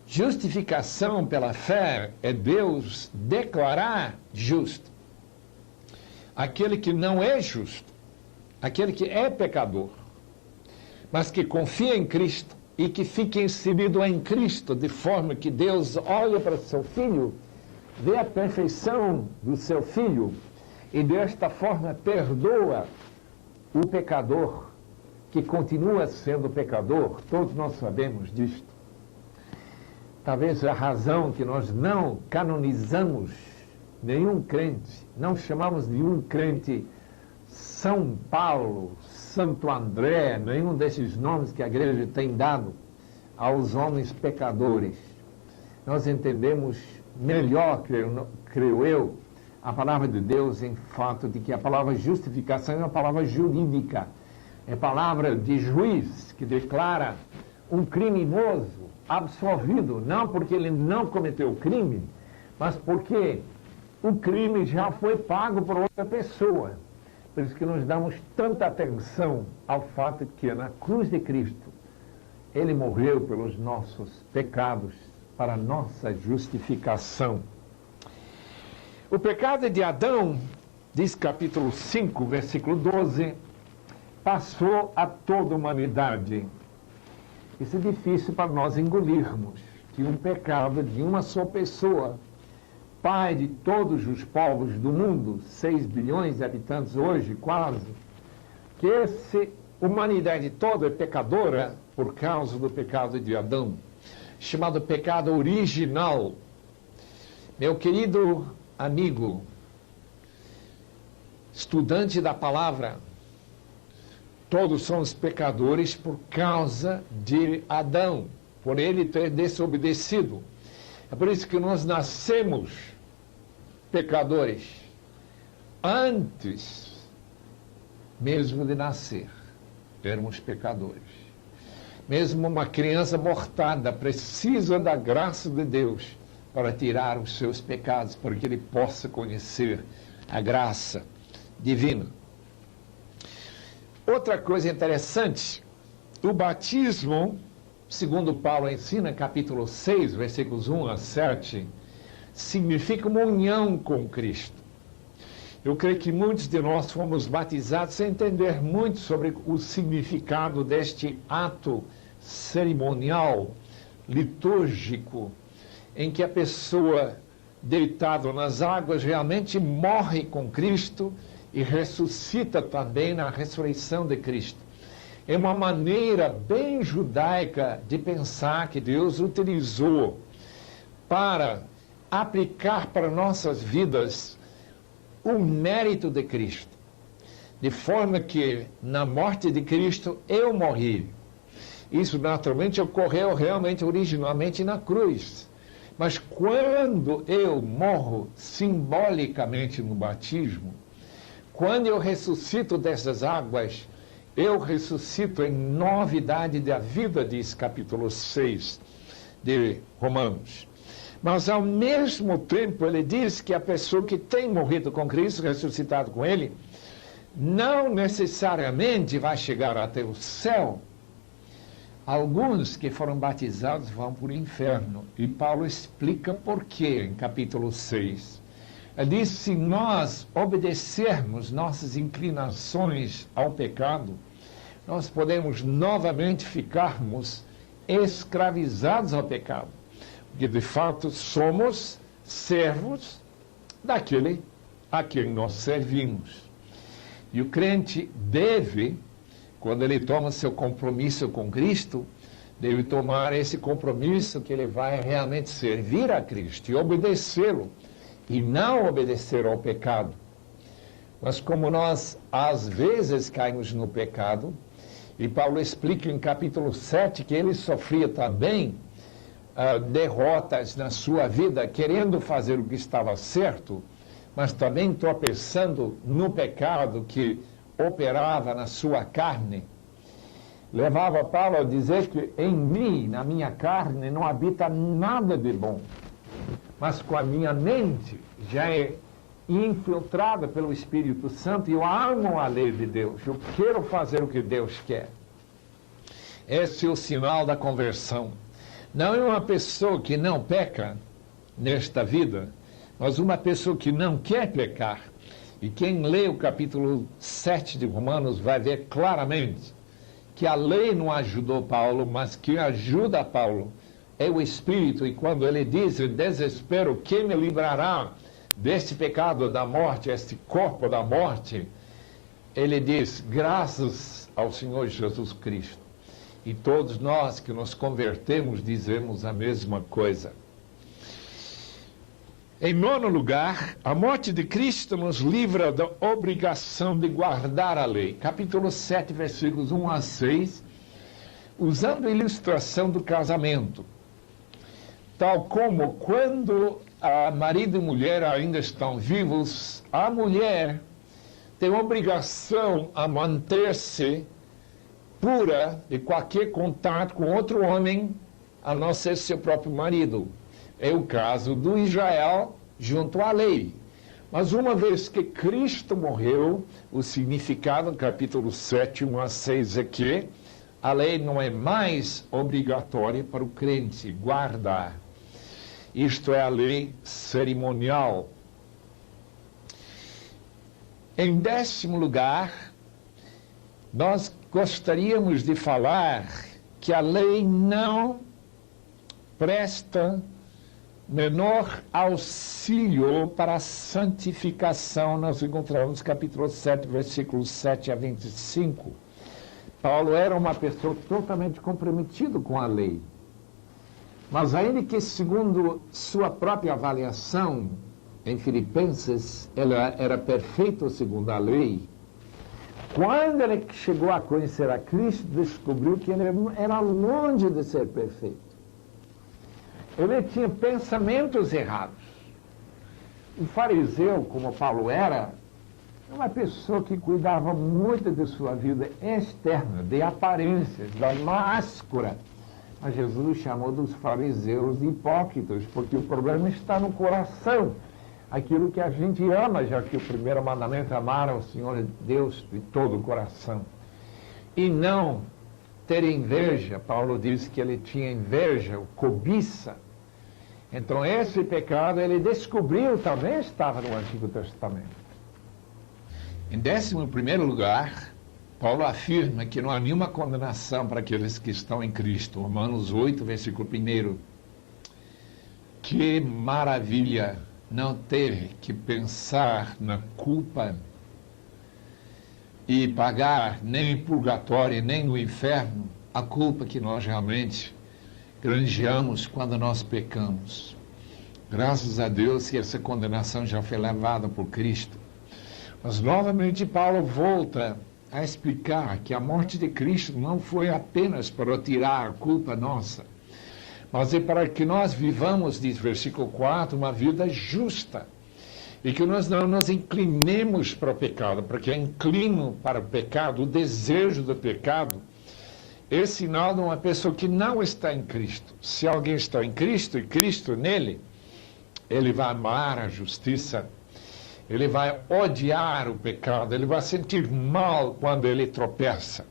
Justificação pela fé é Deus declarar justo aquele que não é justo, aquele que é pecador, mas que confia em Cristo e que fica inserido em Cristo, de forma que Deus olha para seu filho, vê a perfeição do seu filho e desta forma perdoa o pecador, que continua sendo pecador. Todos nós sabemos disto. Talvez a razão que nós não canonizamos nenhum crente, não chamamos nenhum crente São Paulo, Santo André, nenhum desses nomes que a igreja tem dado aos homens pecadores. Nós entendemos melhor, creio eu, a palavra de Deus em fato de que a palavra justificação é uma palavra jurídica, é palavra de juiz que declara um criminoso absolvido, não porque ele não cometeu o crime, mas porque o crime já foi pago por outra pessoa. Por isso que nós damos tanta atenção ao fato de que na cruz de Cristo ele morreu pelos nossos pecados para nossa justificação. O pecado de Adão, diz capítulo 5, versículo 12, passou a toda a humanidade. Isso é difícil para nós engolirmos, que um pecado de uma só pessoa, pai de todos os povos do mundo, 6 bilhões de habitantes hoje, quase, que essa humanidade toda é pecadora por causa do pecado de Adão, chamado pecado original. Meu querido amigo, estudante da palavra, todos somos pecadores por causa de Adão, por ele ter desobedecido. É por isso que nós nascemos pecadores, antes mesmo de nascer, éramos pecadores. Mesmo uma criança mortada precisa da graça de Deus para tirar os seus pecados, para que ele possa conhecer a graça divina. Outra coisa interessante, o batismo, segundo Paulo ensina, capítulo 6, versículos 1 a 7, significa uma união com Cristo. Eu creio que muitos de nós fomos batizados sem entender muito sobre o significado deste ato cerimonial, litúrgico, em que a pessoa deitada nas águas realmente morre com Cristo e ressuscita também na ressurreição de Cristo. É uma maneira bem judaica de pensar que Deus utilizou para aplicar para nossas vidas o mérito de Cristo. De forma que na morte de Cristo eu morri. Isso naturalmente ocorreu realmente originalmente na cruz. Mas quando eu morro simbolicamente no batismo, quando eu ressuscito dessas águas, eu ressuscito em novidade da vida, diz capítulo 6 de Romanos. Mas, ao mesmo tempo, ele diz que a pessoa que tem morrido com Cristo, ressuscitado com Ele, não necessariamente vai chegar até o céu. Alguns que foram batizados vão para o inferno. E Paulo explica por quê, em capítulo 6. Ele diz, se nós obedecermos nossas inclinações ao pecado, nós podemos novamente ficarmos escravizados ao pecado. Porque, de fato, somos servos daquele a quem nós servimos. E o crente deve, quando ele toma seu compromisso com Cristo, deve tomar esse compromisso que ele vai realmente servir a Cristo e obedecê-lo, e não obedecer ao pecado. Mas como nós, às vezes, caímos no pecado, e Paulo explica em capítulo 7 que ele sofria também derrotas na sua vida, querendo fazer o que estava certo, mas também tropeçando no pecado que operava na sua carne, levava Paulo a dizer que em mim, na minha carne, não habita nada de bom, mas com a minha mente já é infiltrada pelo Espírito Santo e eu amo a lei de Deus, eu quero fazer o que Deus quer. Esse é o sinal da conversão. Não é uma pessoa que não peca nesta vida, mas uma pessoa que não quer pecar. E quem lê o capítulo 7 de Romanos vai ver claramente que a lei não ajudou Paulo, mas que ajuda Paulo é o Espírito. E quando ele diz, desespero, quem me livrará deste pecado da morte, este corpo da morte? Ele diz, graças ao Senhor Jesus Cristo. E todos nós que nos convertemos dizemos a mesma coisa. Em nono lugar, a morte de Cristo nos livra da obrigação de guardar a lei. Capítulo 7, versículos 1 a 6, usando a ilustração do casamento. Tal como quando marido e mulher ainda estão vivos, a mulher tem obrigação a manter-se pura de qualquer contato com outro homem, a não ser seu próprio marido. É o caso do Israel junto à lei. Mas uma vez que Cristo morreu, o significado do capítulo 7, 1 a 6 é que a lei não é mais obrigatória para o crente guardar. Isto é a lei cerimonial. Em 10º lugar, nós gostaríamos de falar que a lei não presta menor auxílio para a santificação. Nós encontramos no capítulo 7, versículos 7 a 25. Paulo era uma pessoa totalmente comprometida com a lei. Mas ainda que, segundo sua própria avaliação, em Filipenses, ela era perfeita segundo a lei, quando ele chegou a conhecer a Cristo, descobriu que ele era longe de ser perfeito. Ele tinha pensamentos errados. O fariseu, como Paulo era uma pessoa que cuidava muito de sua vida externa, de aparências, da máscara. Mas Jesus chamou dos fariseus de hipócritas, porque o problema está no coração. Aquilo que a gente ama, já que o primeiro mandamento é amar ao Senhor Deus de todo o coração. E não ter inveja. Paulo diz que ele tinha inveja, cobiça. Então esse pecado ele descobriu, também estava no Antigo Testamento. Em 11º lugar, Paulo afirma que não há nenhuma condenação para aqueles que estão em Cristo. Romanos 8, versículo 1. Que maravilha não ter que pensar na culpa e pagar nem em purgatório, nem no inferno, a culpa que nós realmente granjeamos quando nós pecamos. Graças a Deus que essa condenação já foi levada por Cristo. Mas novamente Paulo volta a explicar que a morte de Cristo não foi apenas para tirar a culpa nossa, mas é para que nós vivamos, diz versículo 4, uma vida justa. E que nós não nos inclinemos para o pecado, porque o inclino para o pecado, o desejo do pecado, é sinal de uma pessoa que não está em Cristo. Se alguém está em Cristo e Cristo nele, ele vai amar a justiça, ele vai odiar o pecado, ele vai sentir mal quando ele tropeça.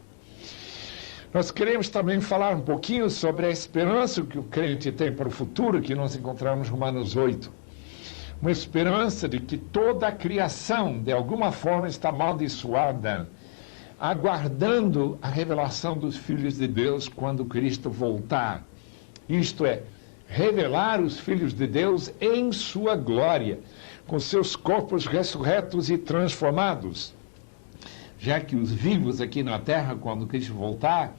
Nós queremos também falar um pouquinho sobre a esperança que o crente tem para o futuro, que nós encontramos em Romanos 8. Uma esperança de que toda a criação, de alguma forma, está amaldiçoada, aguardando a revelação dos filhos de Deus quando Cristo voltar. Isto é, revelar os filhos de Deus em sua glória, com seus corpos ressurretos e transformados. Já que os vivos aqui na terra, quando Cristo voltar,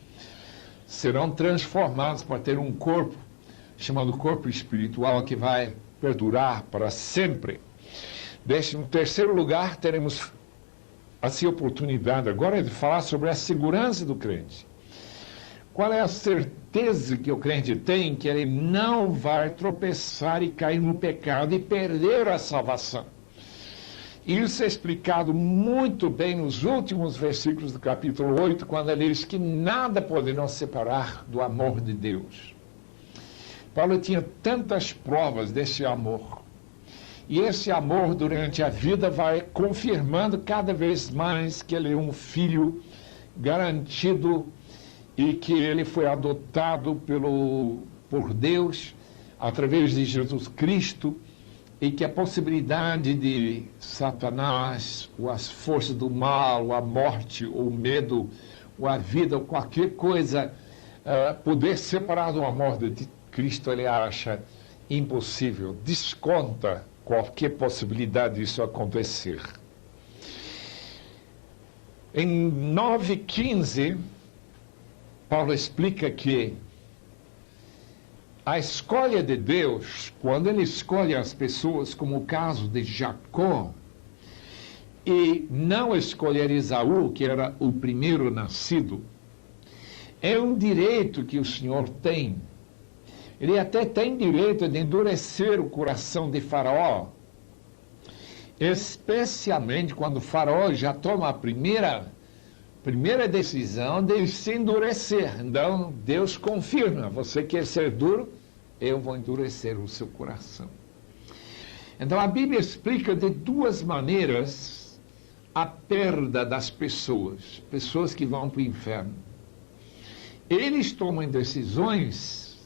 serão transformados para ter um corpo, chamado corpo espiritual, que vai perdurar para sempre. Em terceiro lugar, teremos assim a oportunidade agora de falar sobre a segurança do crente. Qual é a certeza que o crente tem que ele não vai tropeçar e cair no pecado e perder a salvação? Isso é explicado muito bem nos últimos versículos do capítulo 8, quando ele diz que nada pode nos separar do amor de Deus. Paulo tinha tantas provas desse amor. E esse amor, durante a vida, vai confirmando cada vez mais que ele é um filho garantido e que ele foi adotado por Deus através de Jesus Cristo e que a possibilidade de Satanás, ou as forças do mal, ou a morte, ou o medo, ou a vida, ou qualquer coisa, poder separar do amor de Cristo, ele acha impossível, desconta qualquer possibilidade disso acontecer. Em 9:15, Paulo explica que a escolha de Deus, quando ele escolhe as pessoas, como o caso de Jacó, e não escolher Esaú, que era o primeiro nascido, é um direito que o Senhor tem. Ele até tem direito de endurecer o coração de Faraó, especialmente quando Faraó já toma a primeira decisão de se endurecer. Então, Deus confirma: você quer ser duro? Eu vou endurecer o seu coração. Então, a Bíblia explica de duas maneiras a perda das pessoas que vão para o inferno. Eles tomam decisões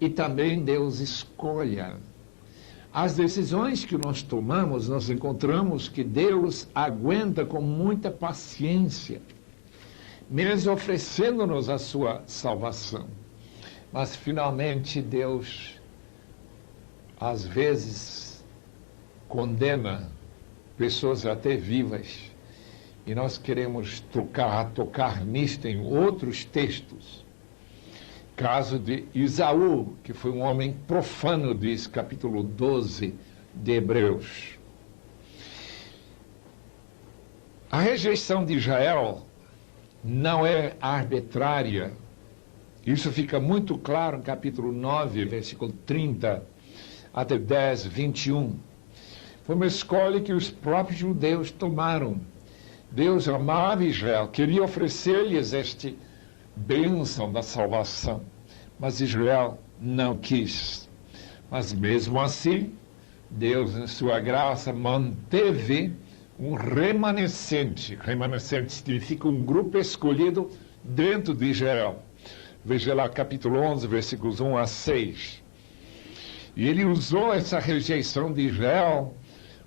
e também Deus escolhe. As decisões que nós tomamos, nós encontramos que Deus aguenta com muita paciência, mesmo oferecendo-nos a sua salvação. Mas, finalmente, Deus, às vezes, condena pessoas até vivas. E nós queremos tocar nisto em outros textos. Caso de Esaú, que foi um homem profano, diz capítulo 12 de Hebreus. A rejeição de Israel não é arbitrária. Isso fica muito claro no capítulo 9, versículo 30 até 10, 21. Foi uma escolha que os próprios judeus tomaram. Deus amava Israel, queria oferecer-lhes este bênção da salvação, mas Israel não quis. Mas mesmo assim, Deus, em sua graça, manteve um remanescente. Remanescente significa um grupo escolhido dentro de Israel. Veja lá capítulo 11, versículos 1 a 6. E ele usou essa rejeição de Israel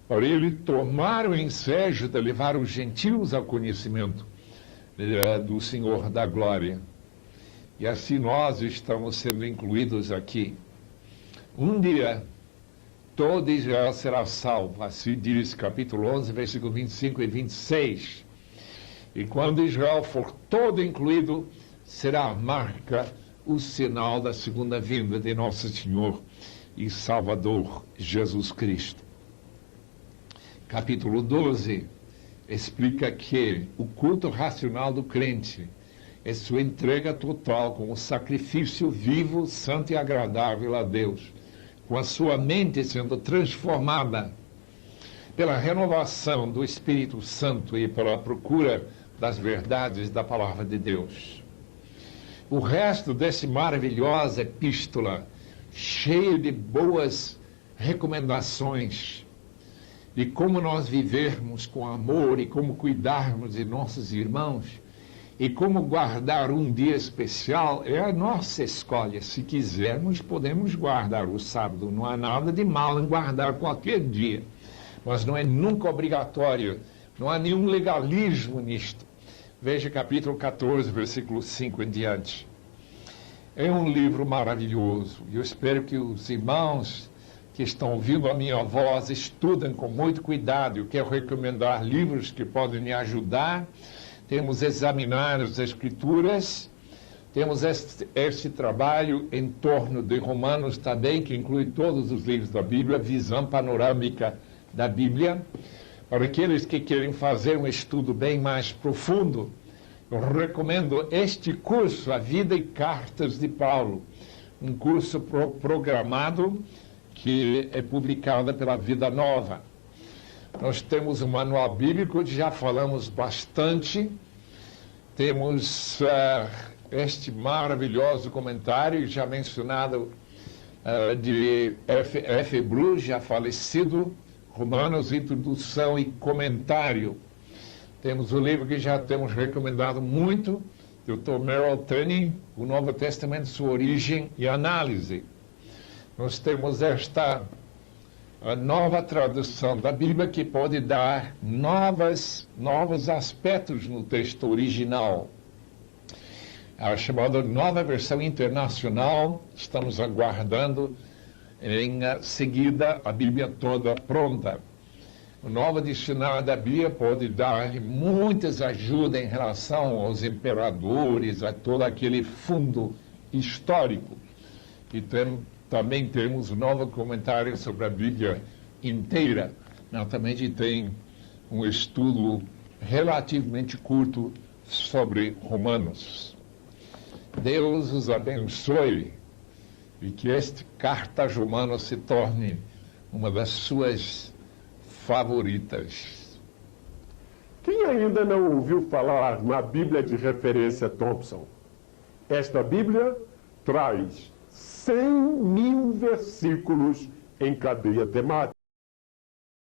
para ele tomar o ensejo de levar os gentios ao conhecimento do Senhor da glória. E assim nós estamos sendo incluídos aqui. Um dia, todo Israel será salvo. Assim diz capítulo 11, versículo 25 e 26. E quando Israel for todo incluído, será a marca, o sinal da segunda vinda de nosso Senhor e Salvador Jesus Cristo. Capítulo 12 explica que o culto racional do crente é sua entrega total como sacrifício vivo, santo e agradável a Deus, com a sua mente sendo transformada pela renovação do Espírito Santo e pela procura das verdades da Palavra de Deus. O resto dessa maravilhosa epístola, cheio de boas recomendações de como nós vivermos com amor e como cuidarmos de nossos irmãos e como guardar um dia especial, é a nossa escolha. Se quisermos, podemos guardar o sábado. Não há nada de mal em guardar qualquer dia, mas não é nunca obrigatório. Não há nenhum legalismo nisto. Veja capítulo 14, versículo 5 em diante. É um livro maravilhoso. Eu espero que os irmãos que estão ouvindo a minha voz estudem com muito cuidado. Eu quero recomendar livros que podem me ajudar. Temos examinar as Escrituras. Temos este trabalho em torno de Romanos também, que inclui todos os livros da Bíblia, visão panorâmica da Bíblia. Para aqueles que querem fazer um estudo bem mais profundo, eu recomendo este curso, A Vida e Cartas de Paulo, um curso programado que é publicado pela Vida Nova. Nós temos um manual bíblico, já falamos bastante. Temos este maravilhoso comentário, já mencionado, de F. Bruce, já falecido, Romanos, Introdução e Comentário. Temos o livro que já temos recomendado muito, do Dr. Merrill Tenney, O Novo Testamento, Sua Origem e Análise. Nós temos esta nova tradução da Bíblia que pode dar novos aspectos no texto original. A chamada Nova Versão Internacional, estamos aguardando em seguida a Bíblia toda pronta. O novo dicionário da Bíblia pode dar muitas ajudas em relação aos imperadores, a todo aquele fundo histórico. E também temos um novo comentário sobre a Bíblia inteira. Também tem um estudo relativamente curto sobre Romanos. Deus os abençoe e que este Carta aos Romanos se torne uma das suas favoritas. Quem ainda não ouviu falar na Bíblia de referência Thompson? Esta Bíblia traz 100.000 versículos em cadeia temática.